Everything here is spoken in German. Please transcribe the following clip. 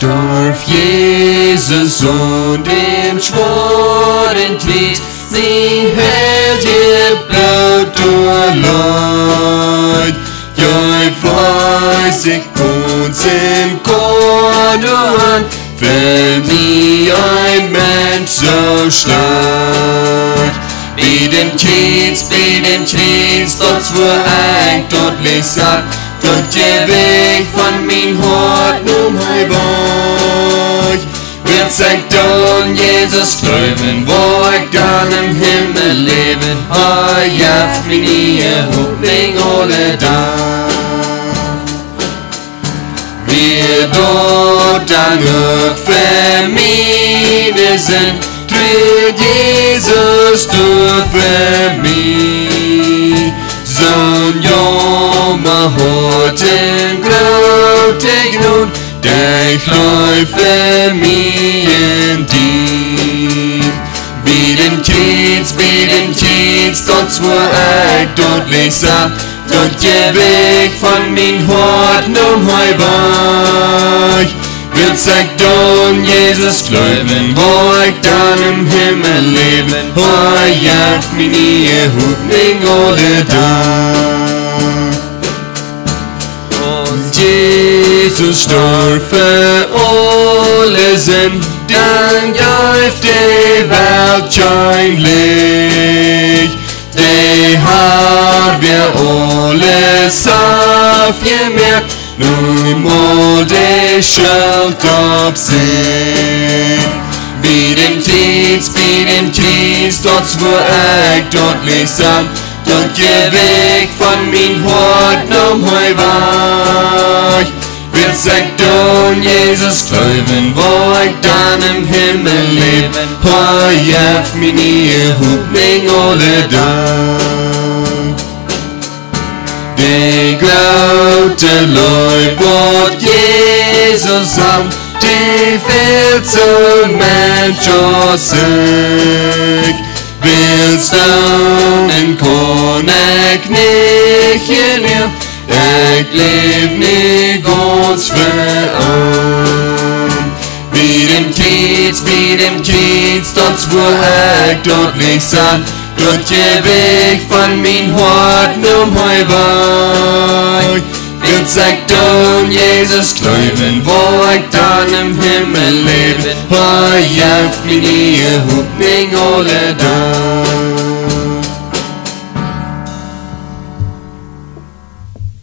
Storf Jesus und im schworen Glied, sie hält ihr Blut durch Leid. Joi weiß ich uns im Korn an, fällt mir ein Mensch so stark. Bei dem Kiez, dort wo ich deutlich sagt, dort der Weg von mein Hort um Heiburg. Wird sagt dann Jesus träumen, wo ich dann im Himmel leben, jaft mir nie Hoffnung alle da. Wir dort dann auch Familie sind, tritt Jesus durch für mich. Zo'n jonge hoort en grote genoeg, die gluiven mij in diep. Bij den kiez, tot wo ik deutlich sah, dort je weg von mijn hart um Heuberg. Wird sagt dann Jesus gläuben, wo ich dann im Himmel leben, jaft mir nie Hoffnung alle da. Und Jesus starb für alle sind, dann jaft die Welt scheinlich. Die haben wir alles aufgemerkt, nun mal die Schuld ab sich. Bei dem Kiez, dort wo ich deutlich sah, dort der Weg von mein Hort um Heuberg. Wird sagt dann Jesus gläuben, wo ich dann im Himmel leben, jaft mir nie Hoffnung alle da. Die glaubte Leute, wo Jesus am, die fehlt zum Mensch aus sich. Willst du in König nicht hier, ich leb nie ganz für an. Bei dem Kiez, dort wo ich deutlich sah, dort der Weg von mein Hort um Heuberg. Wird sagt dann Jesus gläuben, wo ich dann im Himmel leben, jaft mir nie Hoffnung alle da.